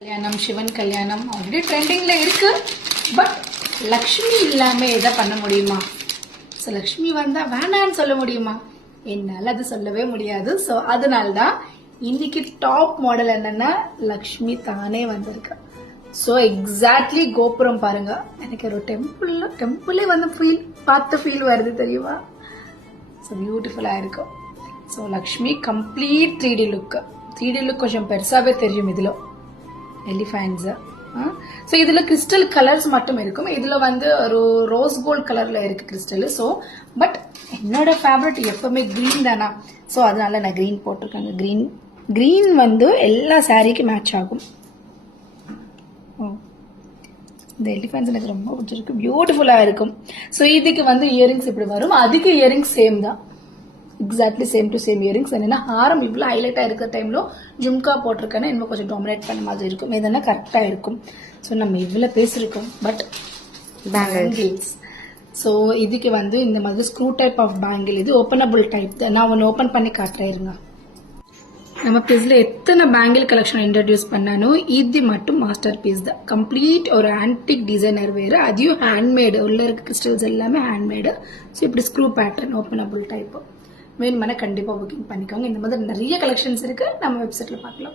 கல்யாணம் சிவன் கல்யாணம் ஆல்ரெடி ட்ரெண்டிங்ல இருக்கு. பட் லக்ஷ்மி இல்லாம எதை பண்ண முடியுமா? ஸோ லக்ஷ்மி வந்தா வேணான்னு சொல்ல முடியுமா? என்னால் அது சொல்லவே முடியாது. ஸோ அதனால தான் இன்னைக்கு டாப் மாடல் என்னன்னா லக்ஷ்மி தானே வந்திருக்கு. ஸோ எக்ஸாக்ட்லி கோபுரம் பாருங்க, எனக்கு ஒரு டெம்பிளே வந்து பார்த்த ஃபீல் வருது தெரியுமா? ஸோ பியூட்டிஃபுல்லாக இருக்கும். So Lakshmi complete 3D look. 3D look கொஞ்சம் பெருசாகவே தெரியும் இதில். எலிஃபேண்ட்ஸ். ஸோ இதில் கிறிஸ்டல் கலர்ஸ் மட்டும் இருக்கும். இதில் வந்து ஒரு ரோஸ் கோல்ட் கலரில் இருக்கு கிறிஸ்டல். ஸோ பட் என்னோட ஃபேவரட் எப்பவுமே க்ரீன் தானா. ஸோ அதனால நான் க்ரீன் போட்டிருக்கேங்க. க்ரீன் வந்து எல்லா சாரீக்கு மேட்ச் ஆகும். இந்த எலிஃபென்ட்ஸ் எனக்கு ரொம்ப பிடிச்சிருக்கு, பியூட்டிஃபுல்லாக இருக்கும். ஸோ இதுக்கு வந்து இயரிங்ஸ் இப்படி வரும். அதுக்கு இயரிங்ஸ் சேம் தான், exactly same to same earrings. என்னன்னா ஹாரம் இவ்வளோ ஹைலைட்டாக இருக்கிற டைம்ல ஜும்கா போட்டிருக்கேன்னா இன்னும் கொஞ்சம் டாமினேட் பண்ண மாதிரி இருக்கும். இதெல்லாம் கரெக்டாக இருக்கும். ஸோ நம்ம இவ்வளோ பேசியிருக்கோம். பட் பேங்கிள்ஸ், ஸோ இதுக்கு வந்து இந்த மாதிரி ஸ்க்ரூ டைப் ஆஃப் பேங்கிள். இது ஓப்பனபிள் டைப். நான் ஒன்று ஓப்பன் பண்ணி காட்டுறேன் இருங்க. நம்ம பீஸ்ல எத்தனை பேங்கிள் கலெக்ஷன் இன்ட்ரடியூஸ் பண்ணானோ இது மட்டும் மாஸ்டர் பீஸ் தான். கம்ப்ளீட் ஒரு ஆன்டிக் டிசைனர் வேறு, அதையும் ஹேண்ட்மேடு. உள்ள இருக்க கிறிஸ்டல்ஸ் எல்லாமே ஹேண்ட்மேடு. ஸோ இப்படி ஸ்க்ரூ பேட்டர்ன் ஓப்பனபிள் டைப் வேணுமானா கண்டிப்பாக புக்கிங் பண்ணிக்கோங்க. இந்த மாதிரி நிறைய கலெக்ஷன்ஸ் இருக்கு, நம்ம வெப்சைட்ல பார்க்கலாம்.